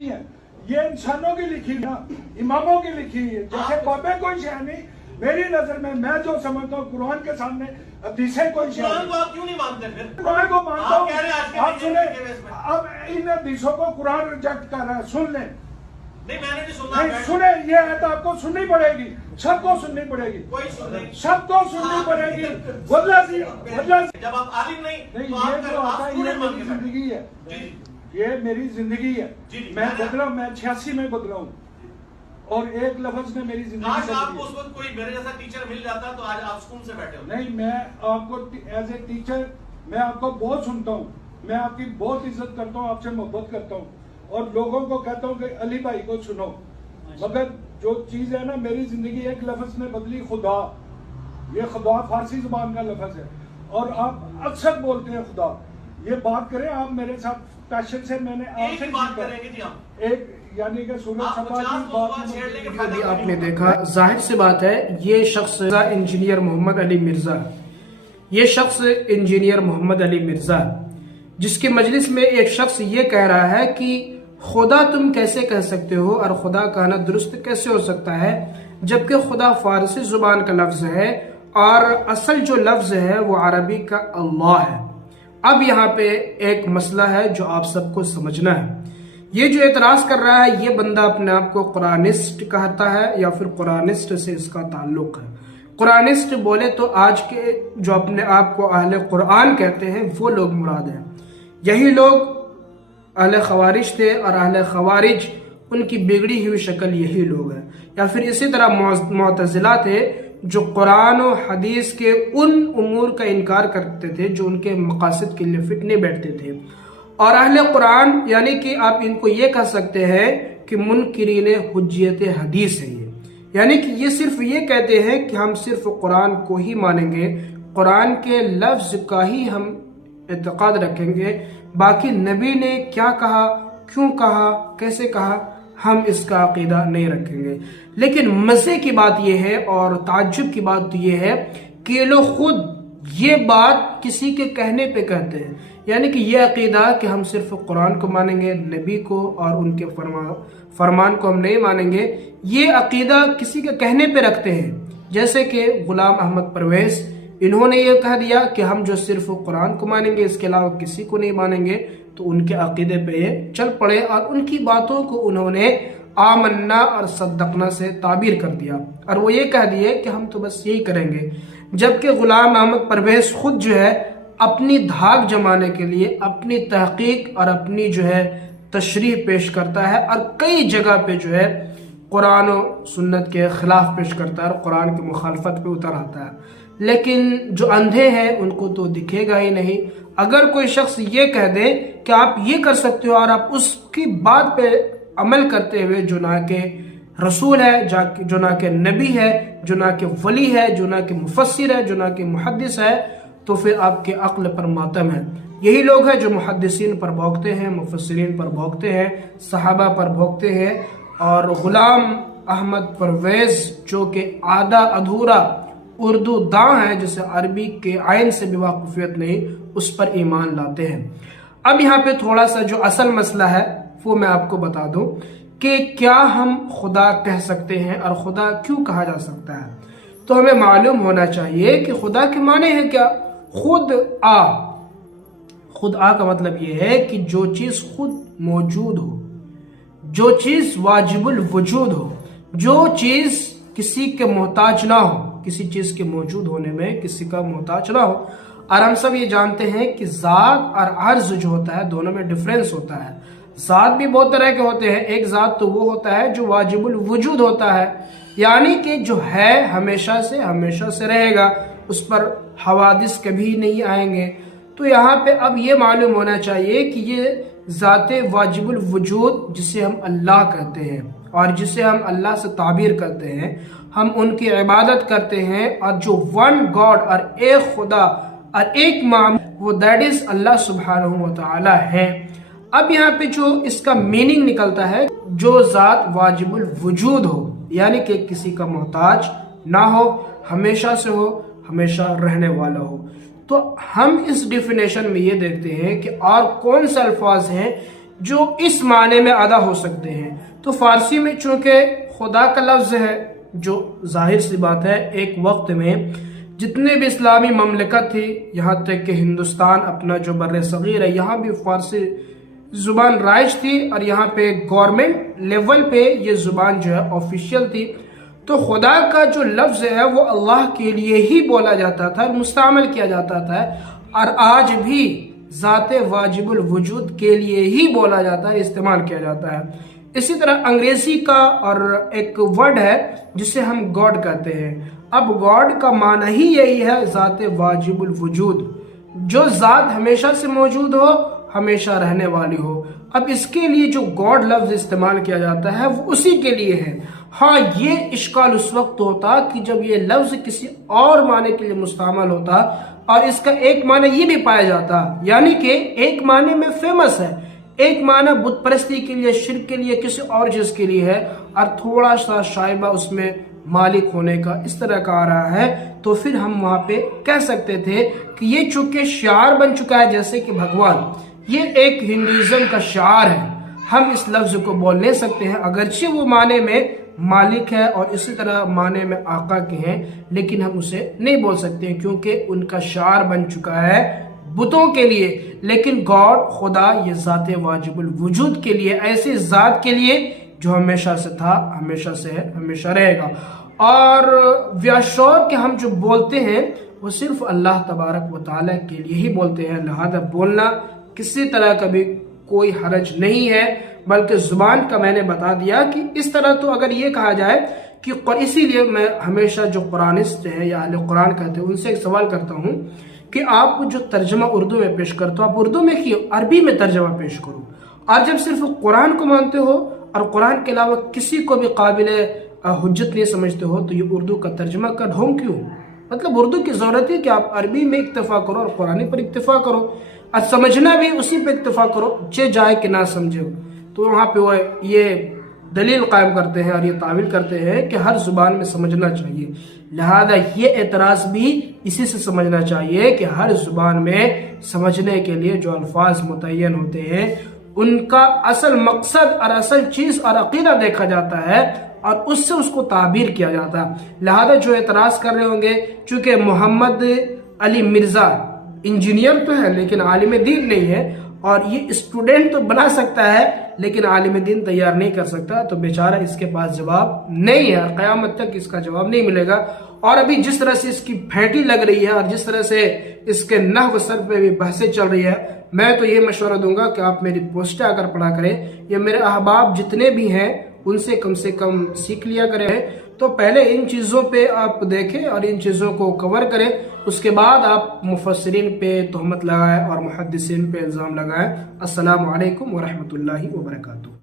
है, ये इंसानों की लिखी है, इमामों की लिखी है। जैसे बाबे कोई शय नहीं, मेरी नजर में मैं जो समझता हूँ कुरान के सामने हदीसें कोई शय कुरान को आप क्यों नहीं मानते फिर? कुरान को मानता आप हूँ। कह रहे हैं आज के आप सुने, के बेस में। अब इन हदीसों को कुरान रिजेक्ट कर रहा है, सुन लें। नहीं, मैंने नहीं सुना। नहीं सुने, ये है तो आपको सुननी पड़ेगी, सबको सुननी पड़ेगी, कोई सुन नहीं। सबको सुननी पड़ेगी। वल्लाह से जब आप आलिम नहीं नहीं, तो ये जो आता आप है ये स्टूडेंट मान मेरी के बैठे। जिंदगी है, जी ये मेरी जिंदगी है। जी, जी, मैं बदला, मैं 86 में बदला हूँ और एक लफ्ज ने मेरी जिंदगी आज बदली आपको है। उस वक्त कोई मेरे जैसा टीचर मिल जाता तो आज आप सुकून से बैठे हो। नहीं, मैं आपको एज ए टीचर मैं आपको बहुत सुनता हूँ, मैं आपकी बहुत इज्जत करता हूँ, आपसे मोहब्बत करता हूँ और लोगों को कहता हूँ कि अली भाई को सुनो। मगर जो चीज है ना, मेरी जिंदगी एक लफ्ज ने बदली, खुदा। ये खुदा फारसी जुबान का लफ्ज है और आप अक्सर बोलते हैं खुदा। ये बात करें आप मेरे साथ पैशन से, मैंने एक आपसे ही बात करेंगे जी हम। एक यानी कि सूरज आप सफा 50 की बात छेड़ने के बात अभी आपने देखा, जाहिर सी बात है ये शख्स इंजीनियर मोहम्मद अली मिर्जा, ये शख्स इंजीनियर मोहम्मद अली मिर्जा जिसकी मजलिस में एक शख्स ये कह रहा है कि खुदा तुम कैसे कह सकते हो और खुदा कहना दुरुस्त कैसे हो सकता है, जबकि खुदा फारसी जुबान का लफ्ज है और असल जो लफ्ज है वो अरबी का अल्लाह है। अब यहाँ पे एक मसला है जो आप सबको समझना है। ये जो एतराज कर रहा है ये बंदा अपने आप को कुरानिस्ट कहता है या फिर कुरानिस्ट से इसका ताल्लुक है। कुरानिस्ट बोले तो आज के जो अपने आप को अहले कुरान कहते हैं वो लोग मुराद हैं। यही लोग अहले खवारिज थे और अहले खवारिज उनकी बिगड़ी हुई शक्ल यही लोग हैं। या फिर इसी तरह मुअतज़िला थे जो कुरान और हदीस के उन उमूर का इनकार करते थे जो उनके मकासद के लिए फिट नहीं बैठते थे। और अहले कुरान यानी कि आप इनको ये कह सकते हैं कि मुनकिरीन हुज्जियत हदीस है ये, यानी कि ये सिर्फ ये कहते हैं कि हम सिर्फ कुरान को ही मानेंगे, कुरान के लफ्ज का ही हम एतकाद रखेंगे, बाकी नबी ने क्या कहा, क्यों कहा, कैसे कहा, हम इसका अकीदा नहीं रखेंगे। लेकिन मजे की बात यह है और ताज्जुब की बात तो यह है कि ये लोग खुद ये बात किसी के कहने पे कहते हैं, यानी कि ये अकीदा कि हम सिर्फ कुरान को मानेंगे, नबी को और उनके फरमान को हम नहीं मानेंगे, ये अकीदा किसी के कहने पे रखते हैं। जैसे कि गुलाम अहमद परवेज, इन्होंने ये कह दिया कि हम जो सिर्फ कुरान को मानेंगे इसके अलावा किसी को नहीं मानेंगे, तो उनके अकीदे पे ये चल पड़े और उनकी बातों को उन्होंने आमन्ना और सद्दकना से ताबीर कर दिया और वो ये कह दिए कि हम तो बस यही करेंगे। जबकि गुलाम अहमद परवेज खुद जो है अपनी धाक जमाने के लिए अपनी तहकीक और अपनी जो है तशरीह पेश करता है और कई जगह पे जो है कुरान और सुन्नत के खिलाफ पेश करता है और कुरान की मुखालफत पे उतर आता है। लेकिन जो अंधे हैं उनको तो दिखेगा ही नहीं। अगर कोई शख्स ये कह दे कि आप ये कर सकते हो और आप उसकी बात पे अमल करते हुए जो ना के रसूल है, जो ना के नबी है, जो ना के वली है, जो ना के मुफस्सिर है, जो ना के मुहद्दिस है, तो फिर आपके अक्ल पर मातम है। यही लोग हैं जो मुहद्दिसीन पर भौंकते हैं, मुफस्सिरीन पर भौंकते हैं, सहाबा पर भौंकते हैं और गुलाम अहमद परवेज जो कि आधा अधूरा उर्दू दां है, जिसे अरबी के आयन से भी वाकुफियत नहीं, उस पर ईमान लाते हैं। अब यहाँ पे थोड़ा सा जो असल मसला है वो मैं आपको बता दूं कि क्या हम खुदा कह सकते हैं और खुदा क्यों कहा जा सकता है। तो हमें मालूम होना चाहिए कि खुदा के माने हैं क्या। खुद आ का मतलब ये है कि जो चीज खुद मौजूद हो, जो चीज वाजिबुल वजूद हो, जो चीज किसी के मोहताज ना हो, किसी चीज के मौजूद होने में किसी का मोहताज ना हो। और हम सब ये जानते हैं कि जात और अर्ज जो होता है दोनों में डिफरेंस होता है। जात भी बहुत तरह के होते हैं। एक जात तो वो होता है जो वाजिबुल वजूद होता है, यानी कि जो है हमेशा से रहेगा, उस पर हवादिस कभी नहीं आएंगे। तो यहाँ पे अब ये मालूम होना चाहिए कि ये ज़ाते वाजिबुल वजूद जिसे हम अल्लाह कहते हैं और जिसे हम अल्लाह से ताबीर करते हैं, हम उनकी इबादत करते हैं और जो वन गॉड और एक खुदा और एक माम वो दैट इज अल्लाह सुब्हानहू व तआला है। अब यहाँ पे जो इसका मीनिंग निकलता है, जो ज़ात वाजिबुल वजूद हो यानी कि किसी का मोहताज ना हो, हमेशा से हो, हमेशा रहने वाला हो। तो हम इस डेफिनेशन में ये देखते हैं कि और कौन से अल्फाज हैं جو اس معنی میں ادا ہو سکتے ہیں. تو فارسی میں چونکہ خدا کا لفظ ہے، جو ظاہر سی بات ہے ایک وقت میں جتنے بھی اسلامی مملکت تھی، یہاں تک کہ ہندوستان اپنا جو بر صغیر ہے، یہاں بھی فارسی زبان رائج تھی، اور یہاں پہ گورنمنٹ لیول پہ یہ زبان جو ہے آفیشیل تھی. تو خدا کا جو لفظ ہے وہ اللہ کے لیے ہی بولا جاتا تھا، مستعمل کیا جاتا تھا، اور آج بھی ذات واجب الوجود کے لیے ہی بولا جاتا ہے، استعمال کیا جاتا ہے. اسی طرح انگریزی کا اور ایک ورڈ ہے جسے ہم گاڈ کہتے ہیں. اب گاڈ کا معنی ہی یہی ہے ذات واجب الوجود، جو ذات ہمیشہ سے موجود ہو، ہمیشہ رہنے والی ہو. اب اس کے لیے جو گاڈ لفظ استعمال کیا جاتا ہے وہ اسی کے لیے ہے. ہاں یہ اشکال اس وقت ہوتا کہ جب یہ لفظ کسی اور معنی کے لیے مستعمل ہوتا اور اس کا ایک معنی یہ بھی پایا جاتا، یعنی کہ ایک معنی میں فیمس ہے، ایک معنی بت پرستی کے لیے، شرک کے لیے، کسی اور چیز کے لیے ہے، اور تھوڑا سا شائبہ اس میں مالک ہونے کا اس طرح کا آ رہا ہے، تو پھر ہم وہاں پہ کہہ سکتے تھے کہ یہ چونکہ شعار بن چکا ہے، جیسے کہ بھگوان، یہ ایک ہندوازم کا شعار ہے، ہم اس لفظ کو بول نہیں سکتے ہیں، اگرچہ وہ معنی میں مالک ہے اور اسی طرح معنی میں آقا کے ہیں، لیکن ہم اسے نہیں بول سکتے ہیں کیونکہ ان کا شعار بن چکا ہے بتوں کے لیے. لیکن گاڈ، خدا، یہ ذات واجب الوجود کے لیے، ایسی ذات کے لیے جو ہمیشہ سے تھا، ہمیشہ سے ہے، ہمیشہ رہے گا. اور ویاشور کہ ہم جو بولتے ہیں وہ صرف اللہ تبارک و تعالیٰ کے لیے ہی بولتے ہیں، لہذا بولنا کسی طرح کا بھی کوئی حرج نہیں ہے، بلکہ زبان کا میں نے بتا دیا کہ اس طرح. تو اگر یہ کہا جائے کہ اسی لیے میں ہمیشہ جو قرآنسٹ ہیں یا اہل قرآن کہتے ہیں ان سے ایک سوال کرتا ہوں کہ آپ جو ترجمہ اردو میں پیش کرتے ہو، آپ اردو میں کیوں عربی میں ترجمہ پیش کرو؟ اور جب صرف قرآن کو مانتے ہو اور قرآن کے علاوہ کسی کو بھی قابل حجت نہیں سمجھتے ہو، تو یہ اردو کا ترجمہ کا ڈھونگ کیوں؟ مطلب اردو کی ضرورت ہے کہ آپ عربی میں اکتفا کرو اور قرآن پر اکتفا کرو، اور سمجھنا بھی اسی پہ اکتفا کرو، جائے کہ نہ سمجھے. تو وہاں پہ وہ یہ دلیل قائم کرتے ہیں اور یہ تعویل کرتے ہیں کہ ہر زبان میں سمجھنا چاہیے. لہذا یہ اعتراض بھی اسی سے سمجھنا چاہیے کہ ہر زبان میں سمجھنے کے لیے جو الفاظ متعین ہوتے ہیں ان کا اصل مقصد اور اصل چیز اور عقیدہ دیکھا جاتا ہے اور اس سے اس کو تعبیر کیا جاتا ہے. لہذا جو اعتراض کر رہے ہوں گے، چونکہ محمد علی مرزا انجینئر تو ہے لیکن عالم دین نہیں ہے، اور یہ اسٹوڈنٹ تو بنا سکتا ہے لیکن عالم دین تیار نہیں کر سکتا، تو بیچارہ اس کے پاس جواب نہیں ہے، قیامت تک اس کا جواب نہیں ملے گا. اور ابھی جس طرح سے اس کی پھینٹی لگ رہی ہے اور جس طرح سے اس کے نحو صرف پہ بھی بحثیں چل رہی ہے، میں تو یہ مشورہ دوں گا کہ آپ میری پوسٹیں آ کر پڑھا کریں، یا میرے احباب جتنے بھی ہیں ان سے کم سیکھ لیا کریں. تو پہلے ان چیزوں پہ آپ دیکھیں اور ان چیزوں کو کور کریں، اس کے بعد آپ مفسرین پہ تہمت لگائیں اور محدثین پہ الزام لگائیں. السلام علیکم ورحمۃ اللہ وبرکاتہ.